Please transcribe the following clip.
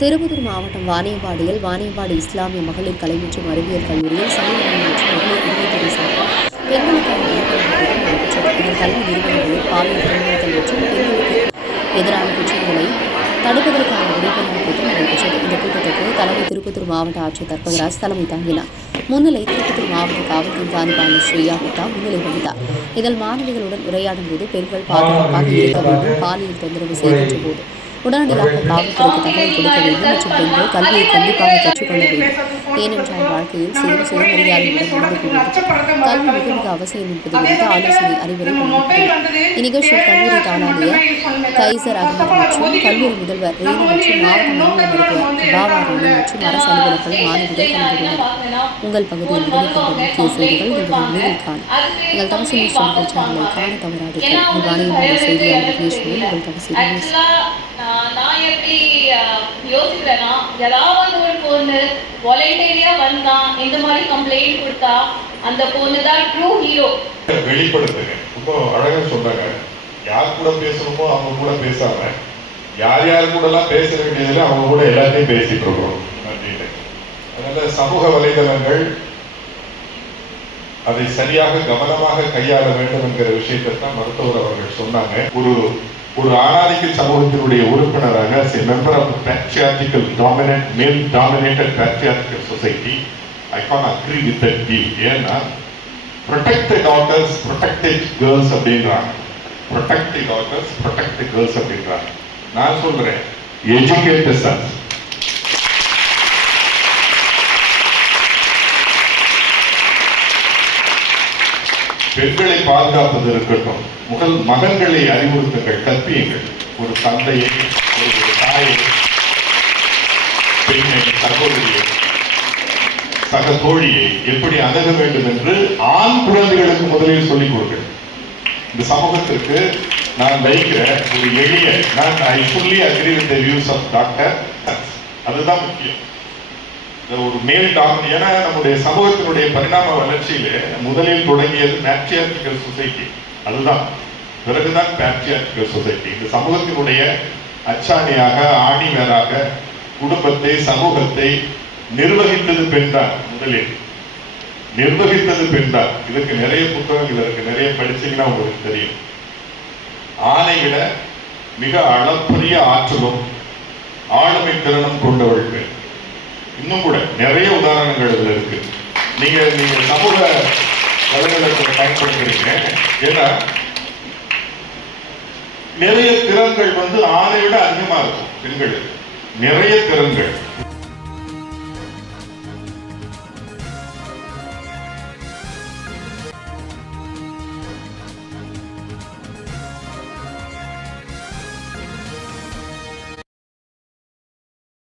திருப்பத்தூர் மாவட்டம் வாணியம்பாடியில் வாணியம்பாடி இஸ்லாமிய மகளிர் கலை மற்றும் அறிவியல் கல்லூரியில் சமூக மற்றும் மகளிர் உரிமைத்துறை சார்பில் பெண்களுக்கான விழிப்புணர்வு கூட்டம் நடைபெற்றது. இதில் கல்வி நிறுவனங்களில் பாலியல் துன்புறுத்தல் மற்றும் பெண்களுக்கு எதிரான குற்றங்களை தடுப்பதற்கான விழிப்புணர்வு கூட்டம் நடைபெற்றது. இந்த கூட்டத்திற்கு தலைமை திருப்பத்தூர் மாவட்ட ஆட்சியர் தர்பகராஜ் தலைமை தாங்கினார். முன்னிலை திருப்பத்தூர் மாவட்ட காவல் கண்காணிப்பாளர் ஸ்ரீயா குப்தா முன்னிலை வகித்தார். இதில் மாணவிகளுடன் உரையாடும் போது பெண்கள் பாதுகாப்பாக இருக்க வேண்டும், பாலியல் தொந்தரவு செய்கின்ற போது உடனடியாக காவல்துறைக்கு தகவல் கொடுக்க வேண்டும் மற்றும் பெண்கள் கல்வியை கண்டிப்பாக கற்றுக்கொள்ள வேண்டும். ஏனென்றால் வாழ்க்கையில் சுயமரியாதையுடன் நடந்து கொள்வது கல்வி மிக மிக அவசியம் என்பது குறித்து ஆலோசனை அறிவுரை வழங்கப்பட்டது. இந்நிகழ்ச்சியில் கல்லூரி தாளாளர் கைசர் அகமது மற்றும் கல்லூரி முதல்வர் ரேணு மற்றும் மாவட்ட மண்டல மருத்துவர் பாபா ராணி மற்றும் அரசு அலுவலர்கள் மாணவிகள் கலந்து கொண்டனர். உங்கள் பகுதியில் உதவிக்கொண்ட முக்கிய செய்திகள் இன்றைய நிகழ்ச்சியில் காண எங்கள் தவசி நியூஸ் சேனலை காண தவறாதீர்கள். வாணியம்பாடி செய்தியாளர் விக்னேஸ்வரன், உங்கள் தவசி நியூஸ். நான் எப்படி யோசிக்கிறேன்னா, ஏதாவது ஒரு பொண்ணு வாலண்டரியா வந்தா இந்த மாதிரி கம்ப்ளைண்ட் கொடுத்தா அந்த பொண்ணு தான் ட்ரூ ஹீரோ. வெளிப்படுத்துங்க. ரொம்ப அழகா சொன்னாங்க. யார் கூட பேசணுமோ அவங்க கூட பேசாம யார் யார் கூட எல்லாம் பேச வேண்டியதுல அவங்க கூட எல்லாத்தையும் பேசிட்டு இருக்கோம் அப்படின்னு. அதனால சமூக வலைதளங்கள் அதை சரியாக கவனமாக கையாள வேண்டும் என்கிற விஷயத்தை தான் மருத்துவர் அவர்கள் சொன்னாங்க. ஒரு ஆணாதிக்க சமூகத்தினுடைய உறுப்பினராக as a member of the patriarchal dominant male dominated patriarchal society, I can't agree with that view. ஏன்னா protect the daughters, protect the girls அப்படின்றாங்க. protect the daughters, protect the girls அப்படின்றாங்க. நான் சொல்றேன், educate the sons. பெண்களை பாதுகாப்பது இருக்கட்டும், மகன்களை அறிவுறுத்துங்கள், கற்பியுங்கள். ஒரு தந்தையை, ஒரு தாயை, பெண்ணை, சகோதரியை, சக தோழியை எப்படி அணுக வேண்டும் என்று ஆண் குழந்தைகளுக்கு முதலில் சொல்லிக் கொடுங்கள். இந்த சமூகத்திற்கு நான் வைக்கிற ஒரு எளிய, I fully agree with the views of doctor. அதுதான் முக்கியம். ஒரு மேல் டாமினேட். ஏன்னா நம்முடைய சமூகத்தினுடைய பரிணாம வளர்ச்சியில முதலில் தொடங்கியது பேட்ரியார்ச்சிக்கல் சொசைட்டி. அதுதான் பிறகுதான் பேட்ரியார்ச்சிக்கல் சொசைட்டி. இந்த சமூகத்தினுடைய அச்சாணியாக, ஆணிவேராக குடும்பத்தை, சமூகத்தை நிர்வகித்தது பெண்தான். முதலில் நிர்வகித்தது பெண்தான். இதற்கு நிறைய புத்தகங்கள் இருக்கு, நிறைய படிச்சீங்கன்னா உங்களுக்கு தெரியும். ஆணை விட மிக அளப்பரிய ஆற்றலும் ஆளுமை திறனும் கொண்டவள் பெண். இன்னும் கூட நிறைய உதாரணங்கள் இதுல இருக்கு. நீங்க சமூக வலைதளத்தை பயன்படுத்துறீங்க. ஏன்னா நிறைய திறன்கள் ஆணை விட அதிகமா இருக்கும் பெண்களுக்கு. நிறைய திறன்கள்